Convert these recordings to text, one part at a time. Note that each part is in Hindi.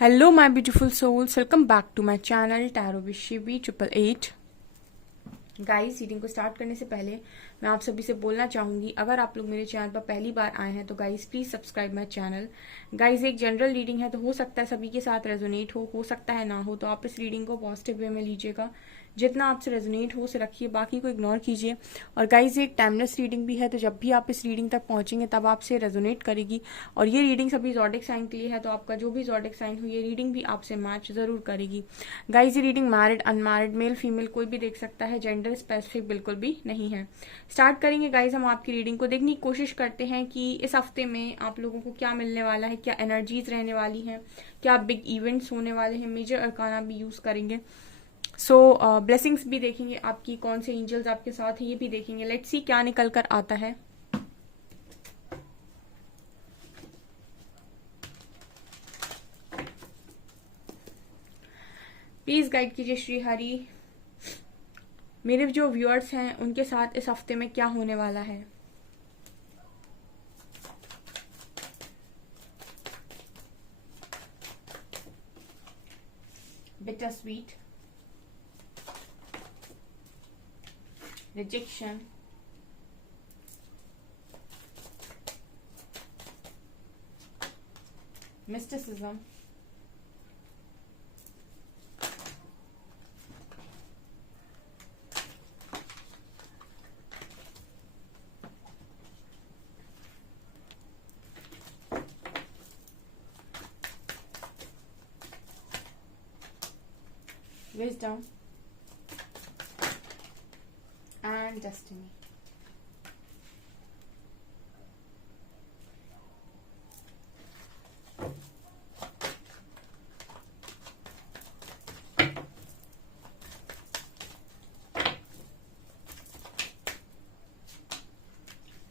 Hello my beautiful souls, welcome back to my channel tarot with Shivi 888। Guys, reading को स्टार्ट करने से पहले मैं आप सभी से बोलना चाहूंगी, अगर आप लोग मेरे चैनल पर पहली बार आए हैं तो guys please subscribe my channel. Guys, एक जनरल रीडिंग है तो हो सकता है सभी के साथ रेजोनेट हो सकता है ना हो, तो आप इस रीडिंग को पॉजिटिव वे में लीजिएगा। जितना आपसे रेजोनेट हो उसे रखिए, बाकी को इग्नोर कीजिए। और गाइज, ये एक टाइमलेस रीडिंग भी है, तो जब भी आप इस रीडिंग तक पहुंचेंगे तब आपसे रेजोनेट करेगी। और ये रीडिंग सभी ज़ोडिक साइन के लिए है, तो आपका जो भी ज़ोडिक साइन हो ये रीडिंग भी आपसे मैच जरूर करेगी। गाइज, ये reading married unmarried male female कोई भी देख सकता है, जेंडर स्पेसिफिक बिल्कुल भी नहीं है। स्टार्ट करेंगे गाइज, हम आपकी रीडिंग को देखने की कोशिश करते हैं कि इस हफ्ते में आप लोगों को क्या मिलने वाला है, क्या एनर्जीज रहने वाली हैं, क्या बिग इवेंट्स होने वाले हैं। मेजर अरकाना भी यूज करेंगे, सो ब्लेसिंग्स भी देखेंगे आपकी, कौन से एंजल्स आपके साथ हैं ये भी देखेंगे। लेट्स सी क्या निकल कर आता है। प्लीज गाइड कीजिए श्री हरि, मेरे जो व्यूअर्स हैं उनके साथ इस हफ्ते में क्या होने वाला है। Bitter sweet, rejection, mysticism, wisdom, and destiny.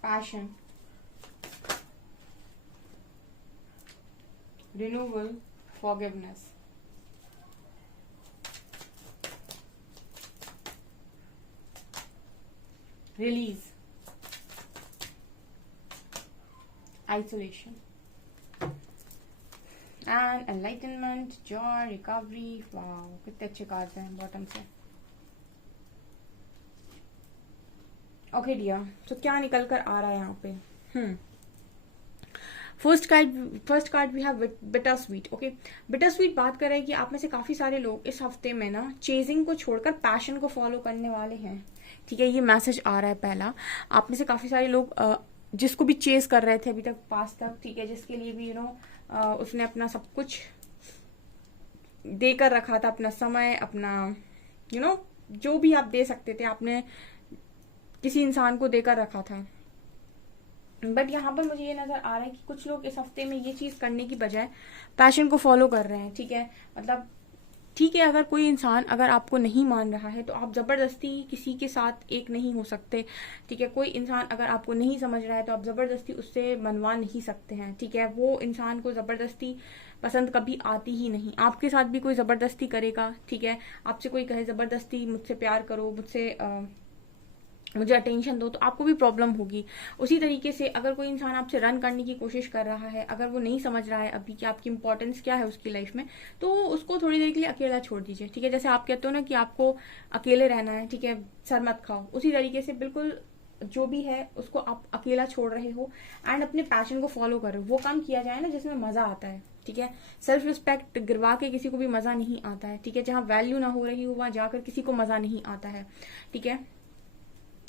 Passion, renewal, forgiveness, release, isolation, and enlightenment, joy, recovery. Wow, कितने अच्छे कार्ड्स हैं बॉटम से। ओके डियर, तो क्या निकल कर आ रहा है यहाँ पे। First card we have bittersweet. Okay, bittersweet बात कर रहे हैं कि आप में से काफी सारे लोग इस हफ्ते में ना चेजिंग को छोड़कर पैशन को फॉलो करने वाले हैं। ठीक है, ये मैसेज आ रहा है पहला। आप में से काफी सारे लोग जिसको भी चेज कर रहे थे अभी तक पास तक, ठीक है, जिसके लिए भी उसने अपना सब कुछ देकर रखा था, अपना समय, अपना जो भी आप दे सकते थे आपने किसी इंसान को देकर रखा था। बट यहाँ पर मुझे ये नजर आ रहा है कि कुछ लोग इस हफ्ते में ये चीज करने की बजाय पैशन को फॉलो कर रहे हैं। ठीक है, मतलब ठीक है, अगर कोई इंसान अगर आपको नहीं मान रहा है तो आप जबरदस्ती किसी के साथ एक नहीं हो सकते। ठीक है, कोई इंसान अगर आपको नहीं समझ रहा है तो आप जबरदस्ती उससे मनवा नहीं सकते हैं। ठीक है, वो इंसान को जबरदस्ती पसंद कभी आती ही नहीं। आपके साथ भी कोई जबरदस्ती करेगा, ठीक है, आपसे कोई कहे जबरदस्ती मुझसे प्यार करो, मुझे अटेंशन दो, तो आपको भी प्रॉब्लम होगी। उसी तरीके से अगर कोई इंसान आपसे रन करने की कोशिश कर रहा है, अगर वो नहीं समझ रहा है अभी कि आपकी इंपॉर्टेंस क्या है उसकी लाइफ में, तो उसको थोड़ी देर के लिए अकेला छोड़ दीजिए। ठीक है, जैसे आप कहते हो ना कि आपको अकेले रहना है, ठीक है, सर मत खाओ, उसी तरीके से बिल्कुल जो भी है उसको आप अकेला छोड़ रहे हो एंड अपने पैशन को फॉलो कर रहे हो। वो काम किया जाए ना जिसमें मजा आता है। ठीक है, सेल्फ रिस्पेक्ट गिरवा के किसी को भी मजा नहीं आता है। ठीक है, जहां वैल्यू ना हो रही हो वहां जाकर किसी को मजा नहीं आता है। ठीक है,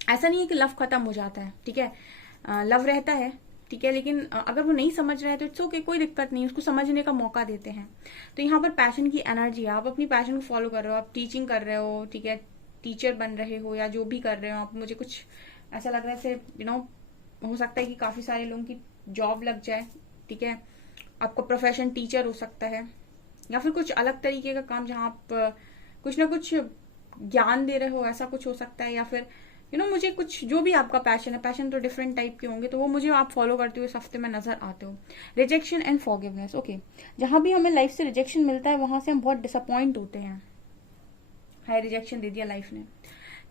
ऐसा नहीं है कि लव खत्म हो जाता है। ठीक है, लव रहता है। ठीक है, लेकिन अगर वो नहीं समझ रहा है तो इट्स ओके, कोई दिक्कत नहीं, उसको समझने का मौका देते हैं। तो यहाँ पर पैशन की एनर्जी है, आप अपनी पैशन को फॉलो कर रहे हो, आप टीचिंग कर रहे हो, ठीक है, टीचर बन रहे हो या जो भी कर रहे हो आप। मुझे कुछ ऐसा लग रहा है हो सकता है कि काफी सारे लोगों की जॉब लग जाए। ठीक है, आपका प्रोफेशन टीचर हो सकता है या फिर कुछ अलग तरीके का काम जहाँ आप कुछ ना कुछ ज्ञान दे रहे हो, ऐसा कुछ हो सकता है। या फिर मुझे कुछ जो भी आपका पैशन है, पैशन तो डिफरेंट टाइप के होंगे, तो वो मुझे आप फॉलो करते हुए इस हफ्ते में नजर आते हो। Rejection and forgiveness. ओके, जहां भी हमें लाइफ से रिजेक्शन मिलता है वहां से हम बहुत डिसअपॉइंट होते हैं। हाई रिजेक्शन दे दिया लाइफ ने।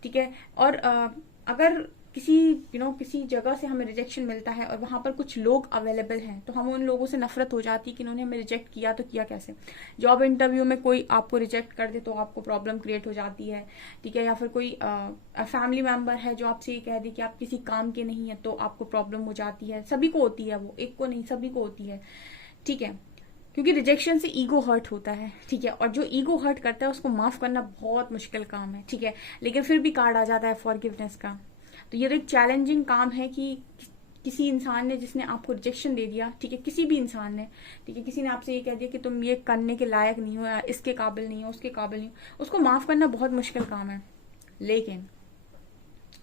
ठीक है, और अगर किसी जगह से हमें रिजेक्शन मिलता है और वहां पर कुछ लोग अवेलेबल हैं, तो हम उन लोगों से नफरत हो जाती है कि इन्होंने हमें रिजेक्ट किया, तो किया कैसे। जॉब इंटरव्यू में कोई आपको रिजेक्ट कर दे तो आपको प्रॉब्लम क्रिएट हो जाती है, ठीक है। या फिर कोई फैमिली मेंबर है जो आपसे ये कह दे कि आप किसी काम के नहीं है, तो आपको प्रॉब्लम हो जाती है। सभी को होती है, वो एक को नहीं, सभी को होती है, ठीक है। क्योंकि रिजेक्शन से ईगो हर्ट होता है, ठीक है। और जो ईगो हर्ट करता है उसको माफ करना बहुत मुश्किल काम है, ठीक है। लेकिन फिर भी कार्ड आ जाता है फॉरगिवनेस का। तो ये एक चैलेंजिंग काम है कि किसी इंसान ने जिसने आपको रिजेक्शन दे दिया, ठीक है, किसी भी इंसान ने, ठीक है, किसी ने आपसे ये कह दिया कि तुम ये करने के लायक नहीं हो, या इसके काबिल नहीं हो, उसके काबिल नहीं हो, उसको माफ करना बहुत मुश्किल काम है।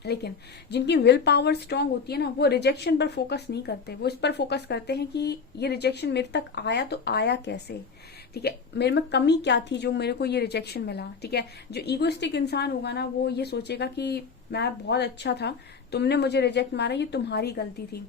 लेकिन जिनकी विल पावर स्ट्रांग होती है ना, वो रिजेक्शन पर फोकस नहीं करते, वो इस पर फोकस करते हैं कि ये रिजेक्शन मेरे तक आया तो आया कैसे, ठीक है, मेरे में कमी क्या थी जो मेरे को ये रिजेक्शन मिला, ठीक है। जो ईगोइस्टिक इंसान होगा ना, वो ये सोचेगा कि मैं बहुत अच्छा था, तुमने मुझे रिजेक्ट मारा, ये तुम्हारी गलती थी,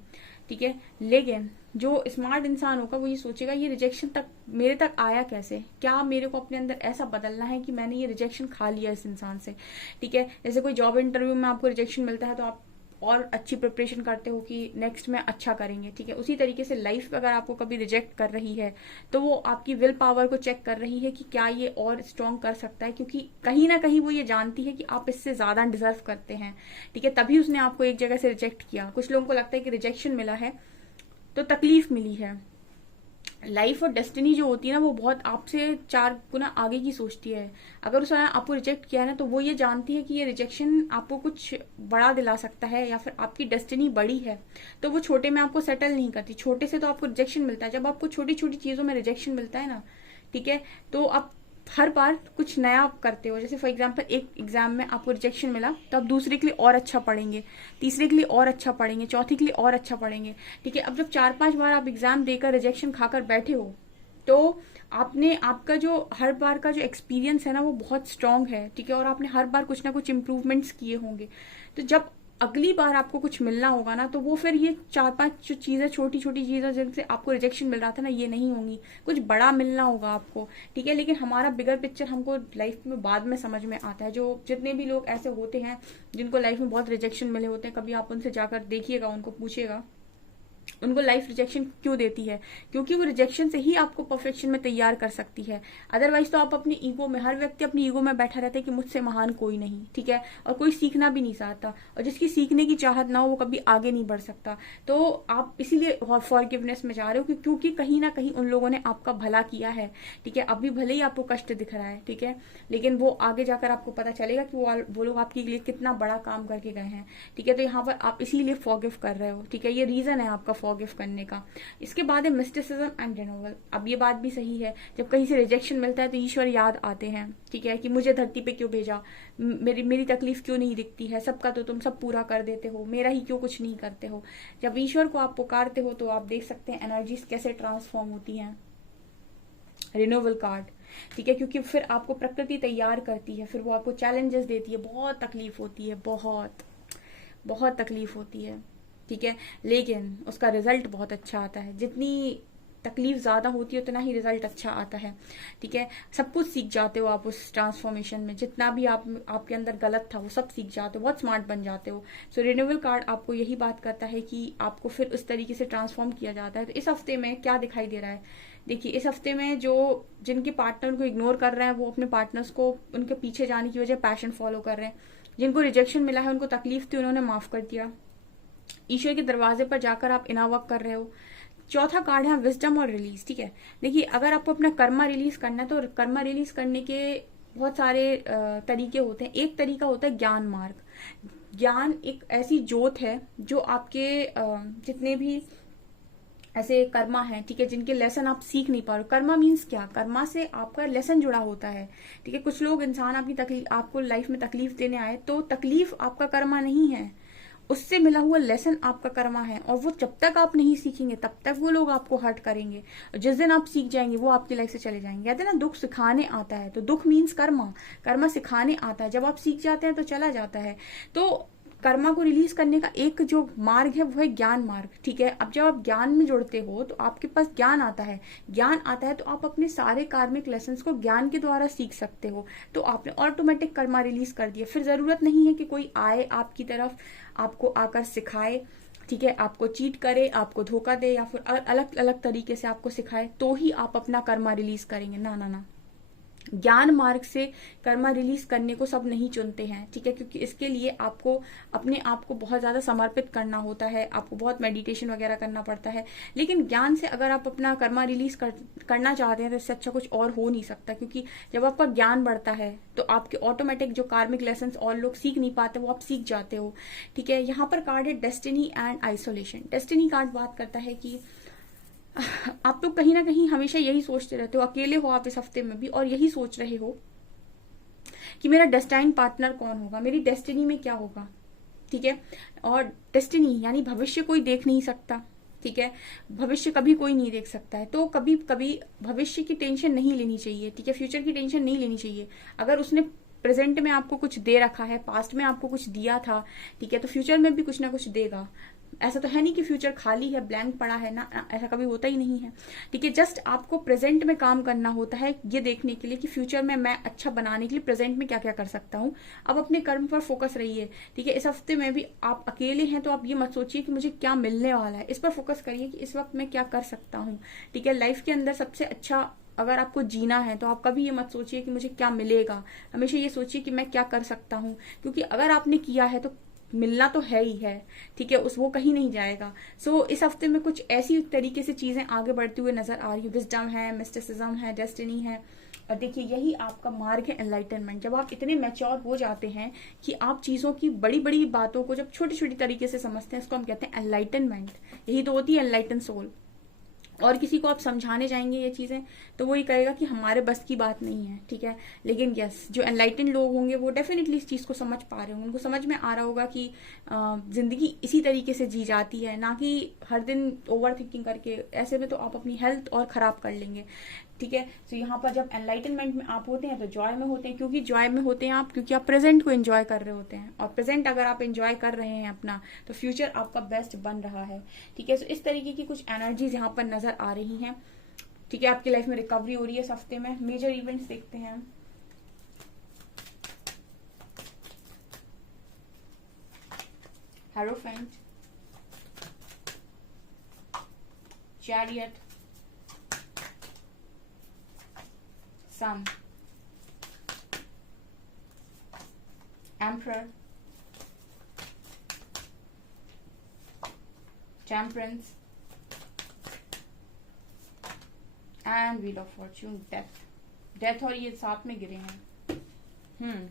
ठीक है। लेकिन जो स्मार्ट इंसान होगा वो ये सोचेगा ये रिजेक्शन तक मेरे तक आया कैसे, क्या मेरे को अपने अंदर ऐसा बदलना है कि मैंने ये रिजेक्शन खा लिया इस इंसान से, ठीक है। जैसे कोई जॉब इंटरव्यू में आपको रिजेक्शन मिलता है तो आप और अच्छी प्रिपरेशन करते हो कि नेक्स्ट में अच्छा करेंगे, ठीक है। उसी तरीके से लाइफ अगर आपको कभी रिजेक्ट कर रही है तो वो आपकी विल पावर को चेक कर रही है कि क्या ये और स्ट्रांग कर सकता है, क्योंकि कहीं ना कहीं वो ये जानती है कि आप इससे ज्यादा डिजर्व करते हैं, ठीक है। तभी उसने आपको एक जगह से रिजेक्ट किया। कुछ लोगों को लगता है कि रिजेक्शन मिला है तो तकलीफ मिली है। लाइफ और डेस्टिनी जो होती है ना, वो बहुत आपसे 4 गुना आगे की सोचती है। अगर उसने आपको रिजेक्ट किया है ना, तो वो ये जानती है कि ये रिजेक्शन आपको कुछ बड़ा दिला सकता है, या फिर आपकी डेस्टिनी बड़ी है, तो वो छोटे में आपको सेटल नहीं करती। छोटे से तो आपको रिजेक्शन मिलता है, जब आपको छोटी छोटी चीजों में रिजेक्शन मिलता है ना, ठीक है, तो आप हर बार कुछ नया करते हो। जैसे फॉर एग्जाम्पल एक एग्जाम में आपको रिजेक्शन मिला, तो आप दूसरे के लिए और अच्छा पढ़ेंगे, तीसरे के लिए और अच्छा पढ़ेंगे, चौथे के लिए और अच्छा पढ़ेंगे, ठीक है। अब जब 4-5 बार आप एग्जाम देकर रिजेक्शन खाकर बैठे हो, तो आपका जो हर बार का जो एक्सपीरियंस है ना, वो बहुत स्ट्रांग है, ठीक है। और आपने हर बार कुछ ना कुछ इंप्रूवमेंट्स किए होंगे, तो जब अगली बार आपको कुछ मिलना होगा ना, तो वो फिर ये 4-5 जो चीजें, छोटी छोटी चीजें जिनसे आपको रिजेक्शन मिल रहा था ना, ये नहीं होंगी, कुछ बड़ा मिलना होगा आपको, ठीक है। लेकिन हमारा बिगर पिक्चर हमको लाइफ में बाद में समझ में आता है। जो जितने भी लोग ऐसे होते हैं जिनको लाइफ में बहुत रिजेक्शन मिले होते हैं, कभी आप उनसे जाकर देखिएगा, उनको पूछिएगा उनको लाइफ रिजेक्शन क्यों देती है, क्योंकि वो रिजेक्शन से ही आपको परफेक्शन में तैयार कर सकती है। अदरवाइज तो आप अपनी ईगो में, हर व्यक्ति अपनी ईगो में बैठा रहता है कि मुझसे महान कोई नहीं, ठीक है। और कोई सीखना भी नहीं चाहता, और जिसकी सीखने की चाहत ना हो वो कभी आगे नहीं बढ़ सकता। तो आप इसीलिए फॉरगिवनेस में जा रहे हो क्योंकि कहीं ना कहीं उन लोगों ने आपका भला किया है, ठीक है। अभी भले ही आपको कष्ट दिख रहा है, ठीक है, लेकिन वो आगे जाकर आपको पता चलेगा कि वो लोग आपके लिए कितना बड़ा काम करके गए हैं, ठीक है। तो यहाँ पर आप इसीलिए फॉरगिव कर रहे हो, ठीक है, ये रीजन है आपका फॉरगिव करने का। इसके बाद है मिस्टिसिज्म एंड रिनोवल। अब ये बात भी सही है, जब कहीं से रिजेक्शन मिलता है तो ईश्वर याद आते हैं, ठीक है, कि मुझे धरती पे क्यों भेजा, मेरी तकलीफ क्यों नहीं दिखती है, सबका तो तुम सब पूरा कर देते हो, मेरा ही क्यों कुछ नहीं करते हो। जब ईश्वर को आप पुकारते हो तो आप देख सकते हैं एनर्जीज कैसे ट्रांसफॉर्म होती हैं। रिनोवल कार्ड, ठीक है, क्योंकि फिर आपको प्रकृति तैयार करती है, फिर वो आपको चैलेंजेस देती है, बहुत तकलीफ होती है, बहुत बहुत तकलीफ होती है, ठीक है, लेकिन उसका रिजल्ट बहुत अच्छा आता है। जितनी तकलीफ ज्यादा होती है उतना ही रिजल्ट अच्छा आता है, ठीक है। सब कुछ सीख जाते हो आप उस ट्रांसफॉर्मेशन में, जितना भी आपके अंदर गलत था वो सब सीख जाते हो, बहुत स्मार्ट बन जाते हो। सो रिन्यूअल कार्ड आपको यही बात करता है कि आपको फिर उस तरीके से ट्रांसफॉर्म किया जाता है। तो इस हफ्ते में क्या दिखाई दे रहा है, देखिए, इस हफ्ते में जिनके पार्टनर को इग्नोर कर रहे हैं वो अपने पार्टनर्स को उनके पीछे जाने की वजह पैशन फॉलो कर रहे हैं। जिनको रिजेक्शन मिला है, उनको तकलीफ थी, उन्होंने माफ कर दिया। ईश्वर के दरवाजे पर जाकर आप इनर वर्क कर रहे हो। चौथा कार्ड है विजडम और रिलीज, ठीक है। देखिए, अगर आपको अपना कर्मा रिलीज करना है तो कर्मा रिलीज करने के बहुत सारे तरीके होते हैं। एक तरीका होता है ज्ञान मार्ग। ज्ञान एक ऐसी ज्योत है जो आपके जितने भी ऐसे कर्मा है, ठीक है, जिनके लेसन आप सीख नहीं पा रहे हो। कर्मा मीन्स क्या, कर्मा से आपका लेसन जुड़ा होता है, ठीक है। कुछ लोग इंसान आपको लाइफ में तकलीफ देने आए, तो तकलीफ आपका कर्मा नहीं है, उससे मिला हुआ लेसन आपका कर्मा है। और वो जब तक आप नहीं सीखेंगे तब तक वो लोग आपको हर्ट करेंगे, और जिस दिन आप सीख जाएंगे वो आपकी लाइफ से चले जाएंगे। कहते हैं ना, दुख सिखाने आता है, तो दुख मीन्स कर्मा, कर्मा सिखाने आता है। जब आप सीख जाते हैं तो चला जाता है। तो कर्मा को रिलीज करने का एक जो मार्ग है वो है ज्ञान मार्ग, ठीक है। अब जब आप ज्ञान में जुड़ते हो तो आपके पास ज्ञान आता है, ज्ञान आता है तो आप अपने सारे कार्मिक लेसन्स को ज्ञान के द्वारा सीख सकते हो। तो आपने ऑटोमेटिक कर्मा रिलीज कर दिया। फिर जरूरत नहीं है कि कोई आए आपकी तरफ, आपको आकर सिखाए, ठीक है, आपको चीट करे, आपको धोखा दे, या फिर अलग अलग तरीके से आपको सिखाए तो ही आप अपना कर्मा रिलीज करेंगे। ना ना ना, ज्ञान मार्ग से कर्मा रिलीज करने को सब नहीं चुनते हैं, ठीक है, क्योंकि इसके लिए आपको अपने आप को बहुत ज्यादा समर्पित करना होता है, आपको बहुत मेडिटेशन वगैरह करना पड़ता है। लेकिन ज्ञान से अगर आप अपना कर्मा रिलीज करना चाहते हैं तो इससे अच्छा कुछ और हो नहीं सकता, क्योंकि जब आपका ज्ञान बढ़ता है तो आपके ऑटोमेटिक जो कार्मिक लेसन और लोग सीख नहीं पाते वो आप सीख जाते हो, ठीक है। यहाँ पर कार्ड है destiny and isolation. Destiny card बात करता है कि आप लोग कहीं ना कहीं हमेशा यही सोचते रहते हो, अकेले हो आप इस हफ्ते में भी, और यही सोच रहे हो कि मेरा डेस्टाइन पार्टनर कौन होगा, मेरी डेस्टिनी में क्या होगा, ठीक है। और डेस्टिनी यानी भविष्य कोई देख नहीं सकता, ठीक है, भविष्य कभी कोई नहीं देख सकता है। तो कभी कभी भविष्य की टेंशन नहीं लेनी चाहिए, ठीक है, फ्यूचर की टेंशन नहीं लेनी चाहिए। अगर उसने प्रेजेंट में आपको कुछ दे रखा है, पास्ट में आपको कुछ दिया था, ठीक है, तो फ्यूचर में भी कुछ ना कुछ देगा। ऐसा तो है नहीं कि फ्यूचर खाली है, ब्लैंक पड़ा है ना, ऐसा कभी होता ही नहीं है, ठीक है। जस्ट आपको प्रेजेंट में काम करना होता है ये देखने के लिए कि फ्यूचर में मैं अच्छा बनाने के लिए प्रेजेंट में क्या क्या कर सकता हूँ। अब अपने कर्म पर फोकस रहिए, ठीक है। इस हफ्ते में भी आप अकेले हैं तो आप ये मत सोचिए कि मुझे क्या मिलने वाला है, इस पर फोकस करिए कि इस वक्त मैं क्या कर सकता हूँ, ठीक है। लाइफ के अंदर सबसे अच्छा अगर आपको जीना है तो आप कभी ये मत सोचिए कि मुझे क्या मिलेगा, हमेशा ये सोचिए कि मैं क्या कर सकता हूँ, क्योंकि अगर आपने किया है तो मिलना तो है ही है, ठीक है, उस वो कहीं नहीं जाएगा। सो इस हफ्ते में कुछ ऐसी तरीके से चीजें आगे बढ़ती हुए नजर आ रही है। विजडम है, मिस्टिसिज्म है, डेस्टिनी है, और देखिए यही आपका मार्ग है एनलाइटनमेंट। जब आप इतने मैच्योर हो जाते हैं कि आप चीजों की बड़ी बड़ी बातों को जब छोटी छोटी तरीके से समझते हैं, इसको हम कहते हैं एनलाइटनमेंट। यही तो होती है एनलाइटन सोल। और किसी को आप समझाने जाएंगे ये चीजें तो वो ये कहेगा कि हमारे बस की बात नहीं है, ठीक है। लेकिन यस, जो एनलाइटेंड लोग होंगे वो डेफिनेटली इस चीज को समझ पा रहे होंगे, उनको समझ में आ रहा होगा कि जिंदगी इसी तरीके से जी जाती है, ना कि हर दिन ओवर थिंकिंग करके। ऐसे में तो आप अपनी हेल्थ और खराब कर लेंगे, ठीक है। तो यहाँ पर जब एनलाइटनमेंट में आप होते हैं तो जॉय में होते हैं। क्योंकि जॉय में होते हैं आप, क्योंकि आप प्रेजेंट को एंजॉय कर रहे होते हैं, और प्रेजेंट अगर आप एंजॉय कर रहे हैं अपना तो फ्यूचर आपका बेस्ट बन रहा है, ठीक है। तो इस तरीके की कुछ एनर्जीज यहाँ पर नजर आ रही हैं, ठीक है। आपकी लाइफ में रिकवरी हो रही है इस हफ्ते में। मेजर इवेंट्स देखते हैं। Hierophant, chariot, sun, emperor, temperance and wheel of fortune, death और ये साथ में गिरे हैं।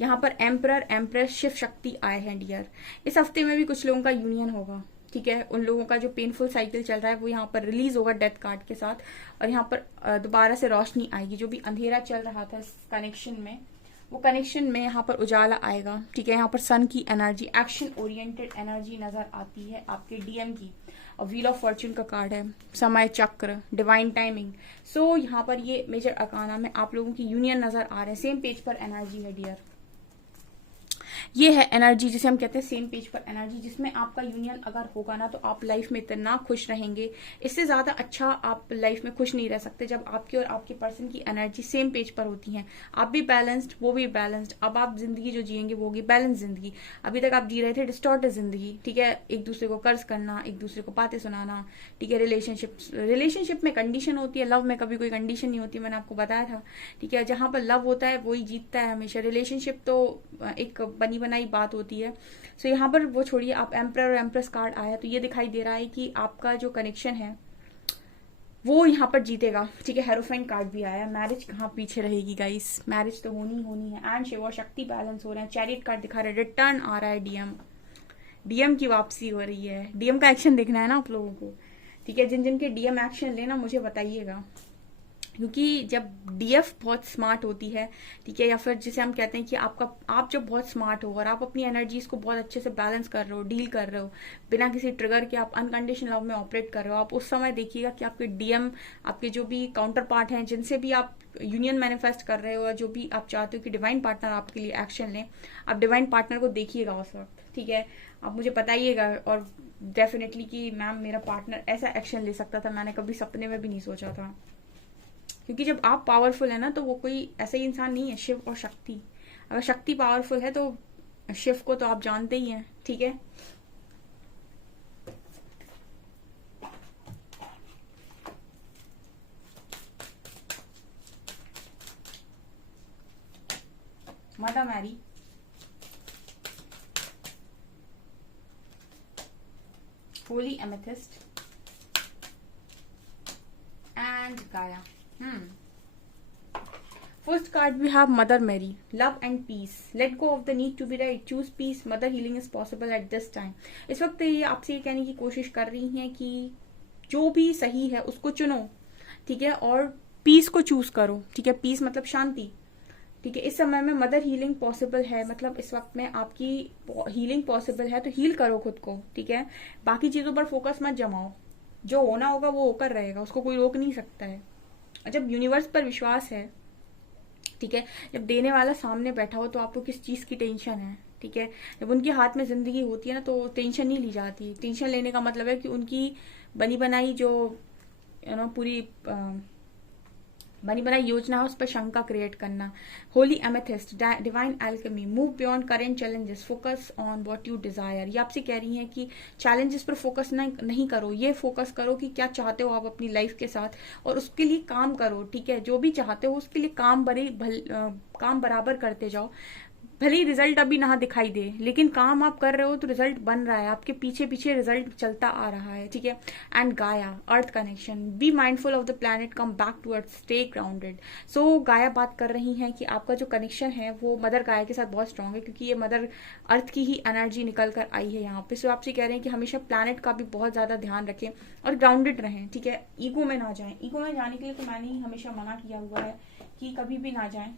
यहाँ पर एम्परर, एम्प्रेस, शिव शक्ति आए हैं डियर। इस हफ्ते में भी कुछ लोगों का यूनियन होगा, ठीक है। उन लोगों का जो पेनफुल साइकिल चल रहा है वो यहाँ पर रिलीज होगा डेथ कार्ड के साथ, और यहाँ पर दोबारा से रोशनी आएगी। जो भी अंधेरा चल रहा था इस कनेक्शन में, वो कनेक्शन में यहाँ पर उजाला आएगा, ठीक है। यहाँ पर सन की एनर्जी, एक्शन ओरिएंटेड एनर्जी नजर आती है आपके डीएम की। और व्हील ऑफ फॉर्च्यून का कार्ड है, समय चक्र, डिवाइन टाइमिंग। सो यहाँ पर ये मेजर अकाना में आप लोगों की यूनियन नजर आ रहे हैं। सेम पेज पर एनर्जी है डियर। ये है एनर्जी जिसे हम कहते हैं सेम पेज पर एनर्जी, जिसमें आपका यूनियन अगर होगा ना तो आप लाइफ में इतना खुश रहेंगे। इससे ज्यादा अच्छा आप लाइफ में खुश नहीं रह सकते जब आपकी और आपके पर्सन की एनर्जी सेम पेज पर होती है। आप भी बैलेंस्ड, वो भी बैलेंस्ड। अब आप जिंदगी जो जिएंगे वो होगी बैलेंस जिंदगी। अभी तक आप जी रहे थे डिस्टॉर्टेड जिंदगी, ठीक है, एक दूसरे को कर्ज करना, एक दूसरे को बातें सुनाना, ठीक है। रिलेशनशिप में कंडीशन होती है, लव में कभी कोई कंडीशन नहीं होती, मैंने आपको बताया था, ठीक है। जहां पर लव होता है वही जीतता है हमेशा। रिलेशनशिप तो एक बनी बनाई बात होती है। सो यहाँ पर वो छोड़िए, आप एम्परर और एम्प्रेस कार्ड आया तो ये दिखाई दे रहा है कि आपका जो कनेक्शन है वो यहाँ पर जीतेगा, ठीक है। हेरोफेंट कार्ड भी आया। मैरिज कहाँ पीछे रहेगी गाइस, मैरिज तो होनी है। एंड शिव और शक्ति बैलेंस हो रहे हैं। चैरियट कार्ड दिखा रहा है, रिटर्न आ रहा है, डीएम की वापसी हो रही है। डीएम का एक्शन देखना है ना आप लोगों को, ठीक है। जिन जिन के डीएम एक्शन लेना मुझे बताइएगा। क्योंकि जब डीएफ बहुत स्मार्ट होती है, ठीक है, या फिर जिसे हम कहते हैं कि आप जब बहुत स्मार्ट हो और आप अपनी एनर्जीज को बहुत अच्छे से बैलेंस कर रहे हो, डील कर रहे हो, बिना किसी ट्रिगर के आप अनकंडीशनल लव में ऑपरेट कर रहे हो, आप उस समय देखिएगा कि आपके डीएम, आपके जो भी काउंटर पार्ट हैं, जिनसे भी आप यूनियन मैनिफेस्ट कर रहे हो या जो भी आप चाहते हो कि डिवाइन पार्टनर आपके लिए एक्शन लें, आप डिवाइन पार्टनर को देखिएगा उस वक्त, ठीक है। आप मुझे बताइएगा और डेफिनेटली कि मैम मेरा पार्टनर ऐसा एक्शन ले सकता था, मैंने कभी सपने में भी नहीं सोचा था। क्योंकि जब आप पावरफुल है ना, तो वो कोई ऐसा ही इंसान नहीं है, शिव और शक्ति। अगर शक्ति पावरफुल है तो शिव को तो आप जानते ही हैं, ठीक है। Mother Mary, holy amethyst and Gaia. First card we have Mother Mary, love and peace. Let go of the need to be right. Choose peace. Mother healing is possible at this time. इस वक्त ये आपसे ये कहने की कोशिश कर रही हैं कि जो भी सही है उसको चुनो, ठीक है, और पीस को चूज करो, ठीक है। पीस मतलब शांति, ठीक है। इस समय में मदर हीलिंग पॉसिबल है, मतलब इस वक्त में आपकी हीलिंग पॉसिबल है, तो हील करो खुद को, ठीक है। बाकी चीजों पर फोकस मत जमाओ, जो होना होगा वो होकर रहेगा, उसको कोई रोक नहीं सकता है। जब यूनिवर्स पर विश्वास है, ठीक है, जब देने वाला सामने बैठा हो तो आपको किस चीज की टेंशन है, ठीक है। जब उनके हाथ में जिंदगी होती है ना, तो टेंशन नहीं ली जाती। टेंशन लेने का मतलब है कि उनकी बनी बनाई जो पूरी बनी बनाई योजना है उस पर शंका क्रिएट करना। Holi amethyst, divine alchemy, move beyond current challenges, focus on what you desire. ये आपसे कह रही हैं कि चैलेंजेस पर फोकस नहीं करो, ये फोकस करो कि क्या चाहते हो आप अपनी लाइफ के साथ, और उसके लिए काम करो, ठीक है। जो भी चाहते हो उसके लिए काम बराबर करते जाओ। भले ही रिजल्ट अभी ना दिखाई दे, लेकिन काम आप कर रहे हो तो रिजल्ट बन रहा है, आपके पीछे पीछे रिजल्ट चलता आ रहा है, ठीक है। And Gaia, earth connection, be mindful of the planet, come back to earth, stay grounded. So Gaia बात कर रही हैं कि आपका जो कनेक्शन है वो मदर गाया के साथ बहुत स्ट्रांग है, क्योंकि ये मदर अर्थ की ही एनर्जी निकल कर आई है यहाँ पे। सो आपसे कह रहे हैं कि हमेशा प्लैनेट का भी बहुत ज्यादा ध्यान रखें और ग्राउंडेड रहें, ठीक है। ईगो में ना जाएं। ईगो में जाने के लिए तो मैंने ही हमेशा मना किया हुआ है कि कभी भी ना जाएं।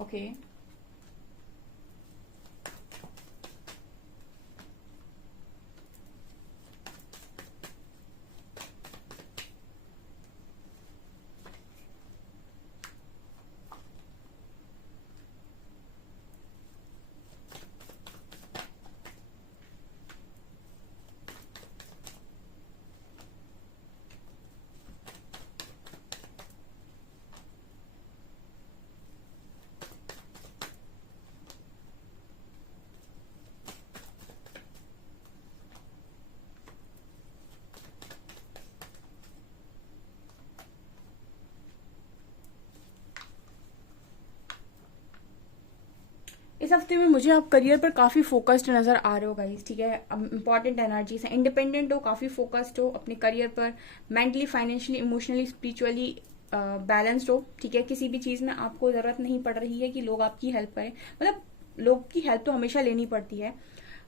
ओके, इस हफ्ते में मुझे आप करियर पर काफी फोकस्ड नजर आ रहे हो गाइस, ठीक है। इंपॉर्टेंट एनर्जीज है, इंडिपेंडेंट हो, काफी फोकस्ड हो अपने करियर पर, mentally, financially, emotionally, spiritually balanced हो, ठीक है। किसी भी चीज में आपको जरूरत नहीं पड़ रही है कि लोग आपकी हेल्प करें, मतलब लोग की हेल्प तो हमेशा लेनी पड़ती है,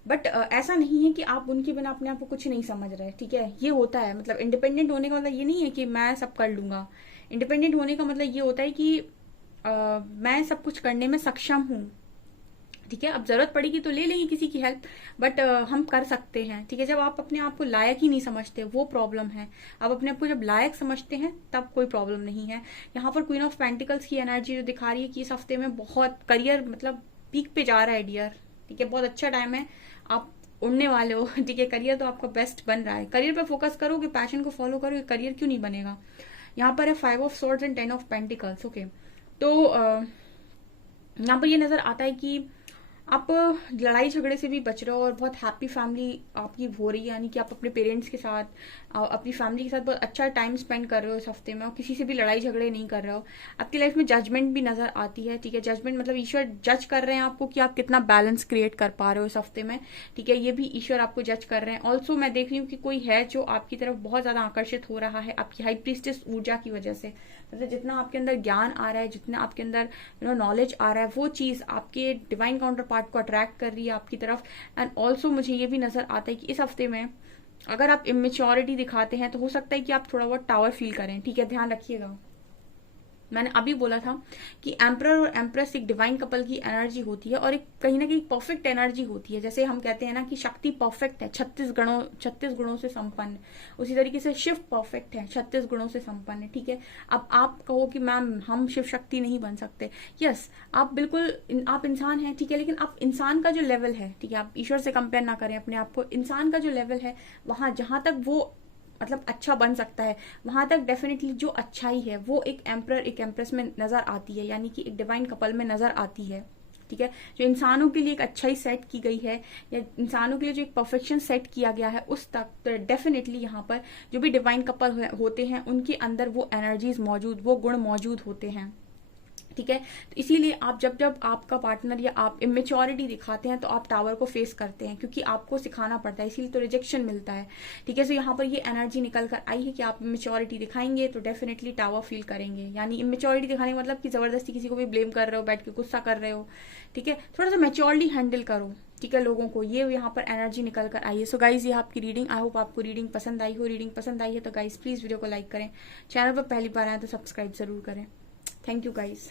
बट ऐसा नहीं है कि आप उनके बिना अपने आप को कुछ नहीं समझ रहे, ठीक है। ये होता है, मतलब इंडिपेंडेंट होने का मतलब ये नहीं है कि मैं सब कर लूंगा। इंडिपेंडेंट होने का मतलब ये होता है कि मैं सब कुछ करने में सक्षम हूँ, ठीक है। अब जरूरत पड़ेगी तो ले लेंगे किसी की हेल्प, बट हम कर सकते हैं, ठीक है। जब आप अपने आप को लायक ही नहीं समझते वो प्रॉब्लम है। आप अपने आप को जब लायक समझते हैं तब कोई प्रॉब्लम नहीं है। यहाँ पर क्वीन ऑफ पेंटिकल्स की एनर्जी जो दिखा रही है कि इस हफ्ते में बहुत करियर मतलब पीक पे जा रहा है डियर, ठीक है। बहुत अच्छा टाइम है, आप उड़ने वाले हो, ठीक है। करियर तो आपका बेस्ट बन रहा है, करियर पर फोकस करोगे, पैशन को फॉलो करोगे, करियर क्यों नहीं बनेगा। यहाँ पर है 5 of swords and 10 of pentacles, okay. तो यहाँ पर ये नजर आता है कि आप लड़ाई झगड़े से भी बच रहे हो और बहुत हैप्पी फैमिली आपकी हो रही है, यानी कि आप अपने पेरेंट्स के साथ, अपनी फैमिली के साथ बहुत अच्छा टाइम स्पेंड कर रहे हो इस हफ्ते में, और किसी से भी लड़ाई झगड़े नहीं कर रहे हो। आपकी लाइफ में जजमेंट भी नजर आती है, ठीक है। जजमेंट मतलब ईश्वर जज कर रहे हैं आपको कि आप कितना बैलेंस क्रिएट कर पा रहे हो इस हफ्ते में, ठीक है। ये भी ईश्वर आपको जज कर रहे हैं। ऑल्सो मैं देख रही हूँ कि कोई है जो आपकी तरफ बहुत ज्यादा आकर्षित हो रहा है आपकी हाई प्रीस्टेस ऊर्जा की वजह से। मतलब जितना आपके अंदर ज्ञान आ रहा है, जितना आपके अंदर नॉलेज आ रहा है, वो चीज आपके डिवाइन काउंटर पार्ट को अट्रैक्ट कर रही है आपकी तरफ। एंड ऑल्सो मुझे ये भी नजर आता है कि इस हफ्ते में अगर आप इमेच्योरिटी दिखाते हैं तो हो सकता है कि आप थोड़ा बहुत टावर फील करें, ठीक है। ध्यान रखिएगा, मैंने अभी बोला था कि एम्परर और एम्प्रेस एक डिवाइन कपल की एनर्जी होती है और एक कहीं ना कहीं परफेक्ट एनर्जी होती है। जैसे हम कहते हैं ना कि शक्ति परफेक्ट है, 36 गुणों से संपन्न, उसी तरीके से शिव परफेक्ट है, 36 गुणों से संपन्न है, ठीक है। अब आप कहो कि मैम हम शिव शक्ति नहीं बन सकते, यस आप बिल्कुल आप इंसान हैं, ठीक है, लेकिन आप इंसान का जो लेवल है, ठीक है, आप ईश्वर से कंपेयर ना करें अपने आप को। इंसान का जो लेवल है वहां जहां तक वो मतलब अच्छा बन सकता है, वहां तक डेफिनेटली जो अच्छाई है वो एक एम्परर एक एम्प्रेस में नजर आती है, यानी कि एक डिवाइन कपल में नजर आती है, ठीक है। जो इंसानों के लिए एक अच्छाई सेट की गई है या इंसानों के लिए जो एक परफेक्शन सेट किया गया है उस तक तो डेफिनेटली यहाँ पर जो भी डिवाइन कपल होते हैं उनके अंदर वो एनर्जीज मौजूद, वो गुण मौजूद होते हैं, ठीक है। तो इसीलिए आप जब आपका पार्टनर या आप इमेच्योरिटी दिखाते हैं तो आप टावर को फेस करते हैं, क्योंकि आपको सिखाना पड़ता है, इसीलिए तो रिजेक्शन मिलता है, ठीक है। सो यहाँ पर ये एनर्जी निकल कर आई है कि आप इमेच्योरिटी दिखाएंगे तो डेफिनेटली टावर फील करेंगे। यानी इमेच्योरिटी दिखाने का मतलब कि जबरदस्ती किसी को भी ब्लेम कर रहे हो, बैठ के गुस्सा कर रहे हो, ठीक है। थोड़ा सा मैच्योरली हैंडल करो, ठीक है, लोगों को। ये यहाँ पर एनर्जी निकल कर आई है। सो गाइज ये आपकी रीडिंग, आई होप आपको रीडिंग पसंद आई हो। रीडिंग पसंद आई है तो गाइज प्लीज वीडियो को लाइक करें, चैनल पर पहली बार आए तो सब्सक्राइब जरूर करें। Thank you guys.